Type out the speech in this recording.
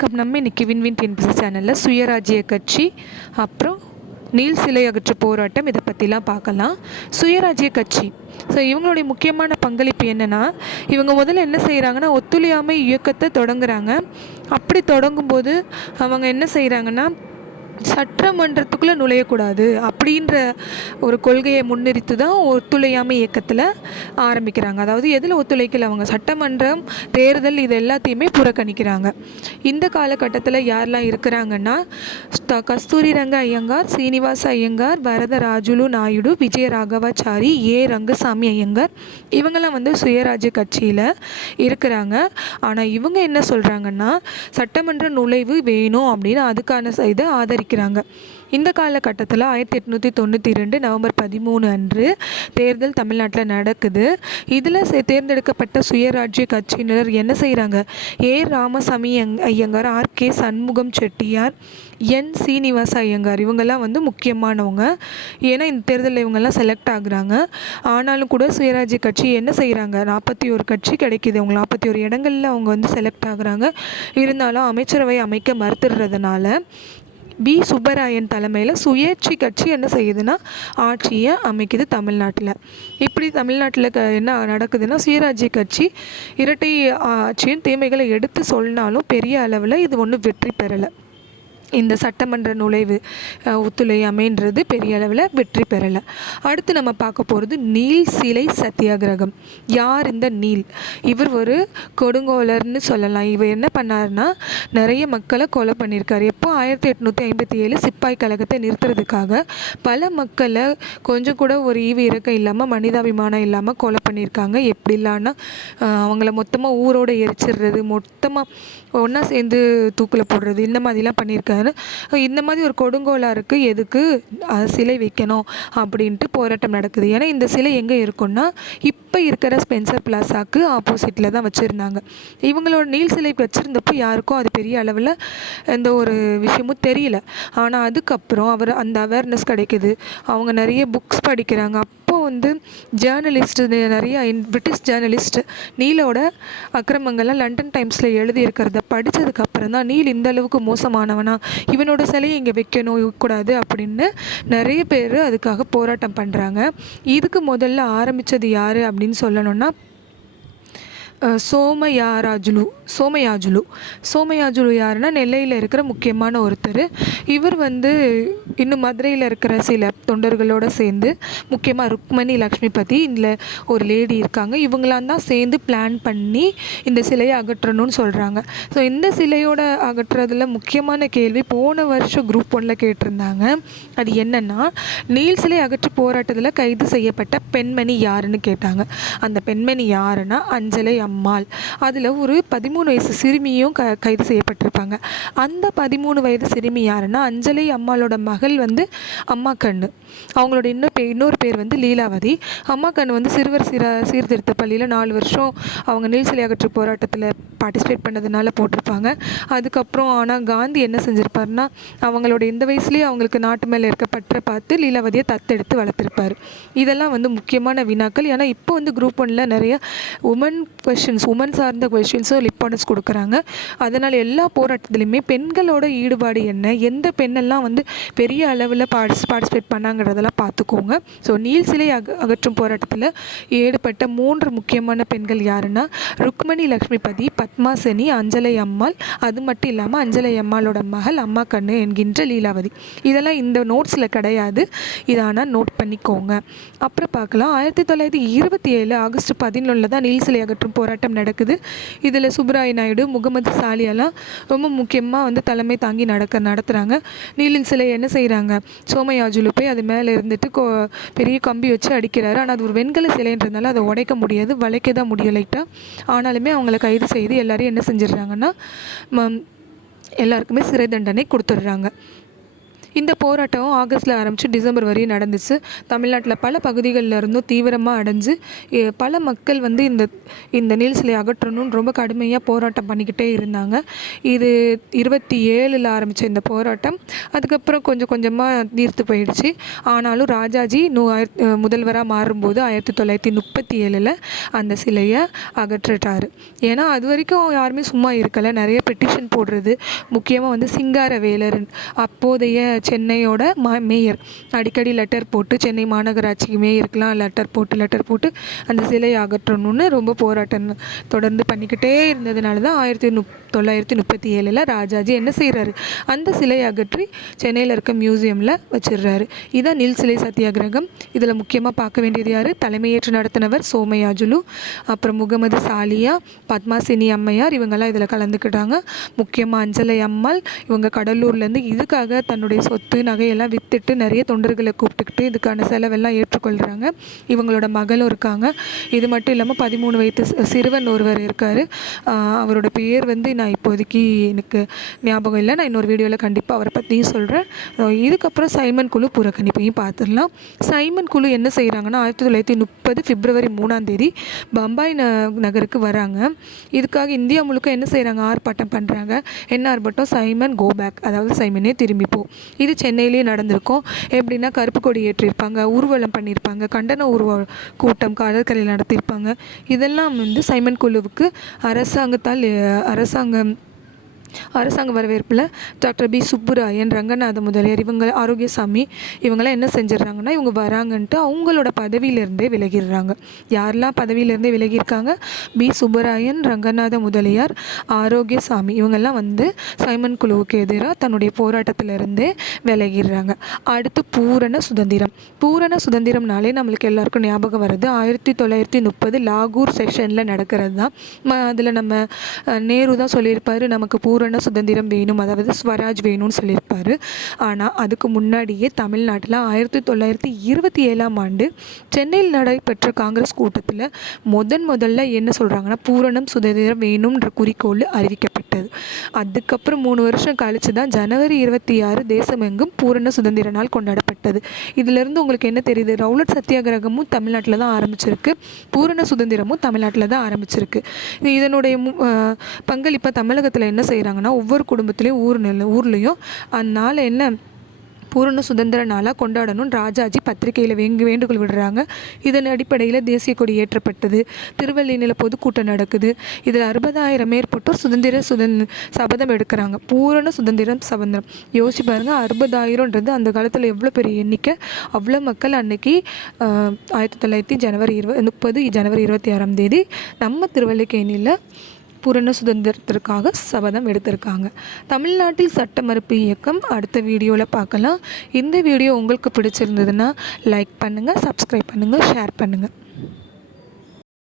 வணக்கம். நம்ம இன்னைக்கு வின்வின் டிஎன்பிசி சேனலில் சுயராஜ்ய கட்சி அப்புறம் நீல் சிலை அகற்று போராட்டம் இதை பற்றிலாம் பார்க்கலாம். சுயராஜ்ய கட்சி. ஸோ இவங்களுடைய முக்கியமான பங்களிப்பு என்னென்னா இவங்க முதல்ல என்ன செய்கிறாங்கன்னா ஒத்துழையாமை இயக்கத்தை தொடங்குறாங்க. அப்படி தொடங்கும்போது அவங்க என்ன செய்கிறாங்கன்னா சட்டமன்றத்துக்குள்ளே நுழையக்கூடாது அப்படின்ற ஒரு கொள்கையை முன்னிறுத்து தான் ஒத்துழையாமை இயக்கத்தில் ஆரம்பிக்கிறாங்க. அதாவது எதில் ஒத்துழைக்கல? அவங்க சட்டமன்றம் தேர்தல் இது எல்லாத்தையுமே புறக்கணிக்கிறாங்க. இந்த காலகட்டத்தில் யாரெல்லாம் இருக்கிறாங்கன்னா கஸ்தூரி ரங்க ஐயங்கார் சீனிவாச ஐயங்கார் வரதராஜுலு நாயுடு விஜய ராகவாச்சாரி ஏ. ரங்கசாமி ஐயங்கார் இவங்கெல்லாம் வந்து சுயராஜ்ய கட்சியில் இருக்கிறாங்க. ஆனால் இவங்க என்ன சொல்கிறாங்கன்னா சட்டமன்ற நுழைவு வேணும் அப்படின்னு அதுக்கான இதை ஆதரிக்க ஆதரிக்கிறாங்க இந்த காலகட்டத்தில் ஆயிரத்தி எட்நூற்றி தொண்ணூற்றி ரெண்டு நவம்பர் பதிமூணு அன்று தேர்தல் தமிழ்நாட்டில் நடக்குது. இதில் தேர்ந்தெடுக்கப்பட்ட சுயராஜ்ய கட்சியினர் என்ன செய்கிறாங்க A. Ramasamy Iyengar R. K. Shanmugam Chettiar N. Srinivasa Iyengar இவங்கெல்லாம் வந்து முக்கியமானவங்க. ஏன்னா இந்த தேர்தலில் இவங்கெல்லாம் செலக்ட் ஆகுறாங்க. ஆனாலும் கூட சுயராஜ்ய கட்சி என்ன செய்கிறாங்க நாற்பத்தி ஒரு கட்சி கிடைக்கிது. அவங்க நாற்பத்தி ஒரு இடங்களில் அவங்க வந்து செலக்ட் ஆகுறாங்க. இருந்தாலும் அமைச்சரவை அமைக்க மறுத்துடுறதுனால பி. சுப்பராயன் தலைமையில் சுயேட்சை கட்சி என்ன செய்யுதுன்னா ஆட்சியை அமைக்குது தமிழ்நாட்டில். இப்படி தமிழ்நாட்டில் க என்ன நடக்குதுன்னா சுயராஜ்ய கட்சி இரட்டை ஆட்சியின் தீமைகளை எடுத்து சொன்னாலும் பெரிய அளவில் இது ஒன்றும் வெற்றி பெறலை. இந்த சட்டமன்ற நுழைவு ஒத்துழையாமைன்றது பெரிய அளவில் வெற்றி பெறலை. அடுத்து நம்ம பார்க்க போகிறது நீல் சிலை சத்தியாகிரகம். யார் இந்த நீல்? இவர் ஒரு கொடுங்கோலர்னு சொல்லலாம். இவர் என்ன பண்ணார்னா நிறைய மக்களை கொலை பண்ணியிருக்காரு எப்போ ஆயிரத்தி எட்நூற்றி ஐம்பத்தி ஏழு சிப்பாய் கழகத்தை நிறுத்துறதுக்காக பல மக்களை கொஞ்சம் கூட ஒரு ஈவு இறக்கம் இல்லாமல் மனிதாபிமானம் இல்லாமல் கொலை பண்ணியிருக்காங்க எப்படி இல்லைன்னா அவங்கள மொத்தமாக ஊரோட எரிச்சிடுறது மொத்தமாக ஒன்றா சேர்ந்து தூக்கில் போடுறது இந்த மாதிரிலாம் பண்ணியிருக்காரு இந்த மாதிரி ஒரு கொடுங்கோலாருக்கு எதுக்கு? சிலை வைக்கணும் அப்படின்ட்டு போராட்டம் நடக்குது. ஏன்னா இந்த சிலை எங்கே இருக்குன்னா இப்போ இருக்கிற ஸ்பென்சர் பிளாசாக்கு ஆப்போசிட்டில் தான் வச்சுருந்தாங்க. இவங்களோட நீல் சிலை வச்சுருந்தப்போ யாருக்கும் அது பெரிய அளவில் எந்த ஒரு விஷயமும் தெரியல. ஆனால் அதுக்கப்புறம் அவர் அந்த அவேர்னஸ் கிடைக்குது. அவங்க நிறைய புக்ஸ் படிக்கிறாங்க. அப்போது வந்து ஜேர்னலிஸ்ட் நிறைய இன்- பிரிட்டிஷ் ஜேர்னலிஸ்ட் நீலோட அக்கிரமங்கள்லாம் லண்டன் டைம்ஸில் எழுதியிருக்கிறத படித்ததுக்கப்புறம் தான் நீல் இந்த அளவுக்கு மோசமானவனா? இவனோட சிலையை இங்கே வைக்கணும் கூடாது அப்படின்னு நிறைய பேர் அதுக்காக போராட்டம் பண்ணுறாங்க இதுக்கு முதல்ல ஆரம்பித்தது யார் அப்படின்னு சொல்லணும்னா சோமயாராஜுலு சோமயாஜுலு. சோமயாஜுலு யாருன்னா நெல்லையில் இருக்கிற முக்கியமான ஒருத்தர். இவர் வந்து இன்னும் மதுரையில் இருக்கிற சில தொண்டர்களோடு சேர்ந்து முக்கியமாக ருக்மணி லக்ஷ்மிபதி இதில் ஒரு லேடி இருக்காங்க. இவங்களாம் தான் சேர்ந்து பிளான் பண்ணி இந்த சிலையை அகற்றணும்னு சொல்கிறாங்க ஸோ இந்த சிலையோட அகற்றுறதுல முக்கியமான கேள்வி போன வருஷம் குரூப் ஒன்றில் கேட்டிருந்தாங்க. அது என்னென்னா நீல் சிலை அகற்று போராட்டத்தில் கைது செய்யப்பட்ட பெண்மணி யாருன்னு கேட்டாங்க. அந்த பெண்மணி யாருன்னா அஞ்சலை அம்மாள். அதில் ஒரு பதிமூணு வயசு சிறுமியும் க கைது செய்யப்பட்டிருப்பாங்க. அந்த பதிமூணு வயது சிறுமி யாருன்னா அஞ்சலை அம்மாளோட மகள் வந்து அம்மா கண்ணு. அவங்களோட இன்னும் பே இன்னொரு பேர் வந்து லீலாவதி. அம்மா கண்ணு வந்து சிறுவர் சீர சீர்திருத்த பள்ளியில் நாலு வருஷம் அவங்க நீல் சிலை அகற்று போராட்டத்தில் பார்ட்டிசிபேட் பண்ணதுனால போட்டிருப்பாங்க. அதுக்கப்புறம் ஆனால் காந்தி என்ன செஞ்சுருப்பார்னா அவங்களோட இந்த வயசுலேயே அவங்களுக்கு நாட்டு மேலே இருக்க பற்றை பார்த்து லீலாவதியை தத்தெடுத்து வளர்த்துருப்பாரு. இதெல்லாம் வந்து முக்கியமான வினாக்கள். ஏன்னா இப்போ வந்து குரூப் ஒன்ல நிறைய உமன் கொஷின்ஸ் உமன் சார்ந்த கொஷின்ஸும் இம்பார்ட்டன்ஸ் கொடுக்குறாங்க. அதனால் எல்லா போராட்டத்துலேயுமே பெண்களோட ஈடுபாடு என்ன? எந்த பெண்ணெல்லாம் வந்து பெரிய பெரிய அளவில் பார்ட்ஸ் பார்ட்டிசிபேட் பண்ணாங்கிறதெல்லாம் பார்த்துக்கோங்க ஸோ நீல் சிலை அக அகற்றும் போராட்டத்தில் ஈடுபட்ட மூன்று முக்கியமான பெண்கள் யாருன்னா ருக்மணி லக்ஷ்மிபதி பத்மாசனி அஞ்சலை அம்மாள். அது மட்டும் இல்லாமல் அஞ்சலை அம்மாளோட மகள் அம்மா கண்ணு என்கின்ற லீலாவதி. இதெல்லாம் இந்த நோட்ஸில் கிடையாது. இதானால் நோட் பண்ணிக்கோங்க. அப்புறம் பார்க்கலாம். ஆயிரத்தி தொள்ளாயிரத்தி இருபத்தி ஏழு ஆகஸ்ட் பதினொன்றில் தான் நீல் சிலை அகற்றும் போராட்டம் நடக்குது. இதில் சுப்ராய நாயுடு முகமது சாலியெல்லாம் ரொம்ப முக்கியமாக வந்து தலைமை தாங்கி நடக்க நடத்துகிறாங்க நீலின் சிலை என்ன செய்கிறாங்க சோமயாஜுலு போய் அது மேலே இருந்துட்டு கோ பெரிய கம்பி வச்சு அடிக்கிறாரு. ஆனால் அது ஒரு வெண்கல சிலைன்றதுனால அதை உடைக்க முடியாது வளைக்க தான் முடியும் லைட்டாக ஆனாலுமே அவங்கள கைது செய்து எல்லாரையும் என்ன செஞ்சிடுறாங்கன்னா ம- எல்லாருக்குமே சிறை தண்டனை கொடுத்துட்றாங்க. இந்த போராட்டம் ஆகஸ்ட்டில் ஆரம்பித்து டிசம்பர் வரையும் நடந்துச்சு. தமிழ்நாட்டில் பல பகுதிகளில் இருந்தும் தீவிரமாக அடைஞ்சு பல மக்கள் வந்து இந்த இந்த நீல் சிலை அகற்றணும்னு ரொம்ப கடுமையாக போராட்டம் பண்ணிக்கிட்டே இருந்தாங்க. இது இருபத்தி ஏழில் ஆரம்பித்த இந்த போராட்டம். அதுக்கப்புறம் கொஞ்சம் கொஞ்சமாக தீர்த்து போயிடுச்சு. ஆனாலும் ராஜாஜி நூ முதல்வராக மாறும்போது ஆயிரத்தி தொள்ளாயிரத்தி முப்பத்தி ஏழில் அந்த சிலையை அகற்றிட்டார். ஏன்னா அது வரைக்கும் யாருமே சும்மா இருக்கலை. நிறைய பெட்டிஷன் போடுறது. முக்கியமாக வந்து சிங்கார வேலர் அப்போதைய சென்னையோட மா மேயர். அடிக்கடி லெட்டர் போட்டு சென்னை மாநகராட்சிக்கு மேயருக்கெலாம் லெட்டர் போட்டு லெட்டர் போட்டு அந்த சிலையை அகற்றணும்னு ரொம்ப போராட்டம் தொடர்ந்து பண்ணிக்கிட்டே இருந்ததுனால தான் ஆயிரத்தி முப் தொள்ளாயிரத்தி முப்பத்தி ஏழில் ராஜாஜி என்ன செய்கிறாரு அந்த சிலையை அகற்றி சென்னையில் இருக்க மியூசியமில் வச்சிடுறாரு. இதான் நில் சிலை சத்தியாகிரகம். இதில் முக்கியமாக பார்க்க வேண்டியது யார்? தலைமையேற்று நடத்தினவர் சோமயாஜுலு அப்புறம் முகமது சாலியா பத்மாசினி அம்மையார் இவங்கெல்லாம் இதில் கலந்துக்கிட்டாங்க. முக்கியமாக அஞ்சலை அம்மாள் இவங்க கடலூர்லேருந்து இதுக்காக தன்னுடைய சொத்து நகையெல்லாம் விற்றுட்டு நிறைய தொண்டர்களை கூப்பிட்டுக்கிட்டு இதுக்கான செலவெல்லாம் ஏற்றுக்கொள்கிறாங்க இவங்களோட மகளும் இருக்காங்க. இது மட்டும் இல்லாமல் பதிமூணு வயது சிறுவன் ஒருவர் இருக்கார். அவரோட பேர் வந்து நான் இப்போதைக்கு எனக்கு ஞாபகம் இல்லை. நான் இன்னொரு வீடியோவில் கண்டிப்பாக அவரை பற்றியும் சொல்கிறேன் இதுக்கப்புறம் சைமன் குழு புறக்கணிப்பையும் பார்த்துடலாம் சைமன் குழு என்ன செய்கிறாங்கன்னா ஆயிரத்தி தொள்ளாயிரத்தி முப்பது பிப்ரவரி மூணாம் தேதி பம்பாய் ந நகருக்கு வராங்க. இதுக்காக இந்தியா முழுக்க என்ன செய்கிறாங்க ஆர்ப்பாட்டம் பண்ணுறாங்க என்ன ஆர்ப்பாட்டம் சைமன் கோ பேக். அதாவது சைமனே திரும்பிப்போம் இது சென்னையிலேயே நடந்திருக்கும். எப்படின்னா கருப்பு கொடி ஏற்றிருப்பாங்க ஊர்வலம் பண்ணியிருப்பாங்க கண்டன ஊர்வ கூட்டம் கடற்கரையில் நடத்தியிருப்பாங்க இதெல்லாம் வந்து சைமன் குழுவுக்கு அரசாங்கத்தால் அரசாங்கம் அரசாங்க வரவேற்பில் டாக்டர் பி சுப்புராயன் ரங்கநாத முதலியார் இவங்க ஆரோக்கியசாமி இவங்கெல்லாம் என்ன செஞ்சிடறாங்கன்னா இவங்க வராங்கன்ட்டு அவங்களோட பதவியிலேருந்தே விலகிடுறாங்க. யாரெல்லாம் பதவியிலேருந்தே விலகியிருக்காங்க? பி சுப்பராயன் ரங்கநாத முதலியார் ஆரோக்கியசாமி. இவங்கெல்லாம் வந்து சைமன் குழுவுக்கு எதிராக தன்னுடைய போராட்டத்திலிருந்தே விலகிடுறாங்க. அடுத்து பூரண சுதந்திரம். பூரண சுதந்திரம்னாலே நம்மளுக்கு எல்லாருக்கும் ஞாபகம் வருது ஆயிரத்தி தொள்ளாயிரத்தி முப்பது லாகூர் செஷனில் நடக்கிறது தான் ம அதில் நம்ம நேரு தான் சொல்லியிருப்பார் நமக்கு பூரண சுதந்திரம் வேணும் அதாவது ஸ்வராஜ் வேணும்னு சொல்லியிருப்பார். ஆனால் அதுக்கு முன்னாடியே தமிழ்நாட்டில் ஆயிரத்தி தொள்ளாயிரத்தி இருபத்தி ஏழாம் ஆண்டு சென்னையில் நடைபெற்ற காங்கிரஸ் கூட்டத்தில் முதன் முதல்ல என்ன சொல்கிறாங்கன்னா பூரணம் சுதந்திரம் வேணும்ன்ற குறிக்கோள் அறிவிக்கப்பட்டது. அதுக்கப்புறம் மூணு வருஷம் கழிச்சு தான் ஜனவரி இருபத்தி ஆறு தேசமெங்கும் பூரண சுதந்திர நாள் கொண்டாடப்பட்டது. இதிலிருந்து உங்களுக்கு என்ன தெரியுது? ரவுலட் சத்தியாகிரகமும் தமிழ்நாட்டில் தான் ஆரம்பிச்சிருக்கு. பூரண சுதந்திரமும் தமிழ்நாட்டில் தான் ஆரம்பிச்சிருக்கு. இதனுடைய மு- பங்களிப்பை தமிழகத்தில் என்ன செய்கிறாங்க செய்கிறாங்கன்னா ஒவ்வொரு குடும்பத்துலேயும் ஊர் நில ஊர்லேயும் அதனால் என்ன? பூரண சுதந்திர நாளாக கொண்டாடணும்னு ராஜாஜி பத்திரிகையில் வேங்கு வேண்டுகோள் விடுறாங்க. இதன் அடிப்படையில் தேசிய கொடி ஏற்றப்பட்டது. திருவள்ளியில் பொதுக்கூட்டம் நடக்குது. இதில் அறுபதாயிரம் மேற்பட்டோர் சுதந்திர சுதந் சபதம் எடுக்கிறாங்க. பூரண சுதந்திரம் சபதம். யோசிச்சு பாருங்க அறுபதாயிரம்ன்றது அந்த காலத்தில் எவ்வளோ பெரிய எண்ணிக்கை? அவ்வளோ மக்கள் அன்னைக்கு ஆயிரத்தி தொள்ளாயிரத்தி ஜனவரி இருபது முப்பது ஜனவரி இருபத்தி ஆறாம் தேதி நம்ம திருவள்ளிக்கேணியில் பூரண சுதந்திரத்திற்காக சபதம் எடுத்திருக்காங்க. தமிழ்நாட்டில் சட்ட மறுப்பு இயக்கம் அடுத்த வீடியோவில் பார்க்கலாம். இந்த வீடியோ உங்களுக்கு பிடிச்சிருந்ததுன்னா லைக் பண்ணுங்கள் சப்ஸ்கிரைப் பண்ணுங்கள் ஷேர் பண்ணுங்கள்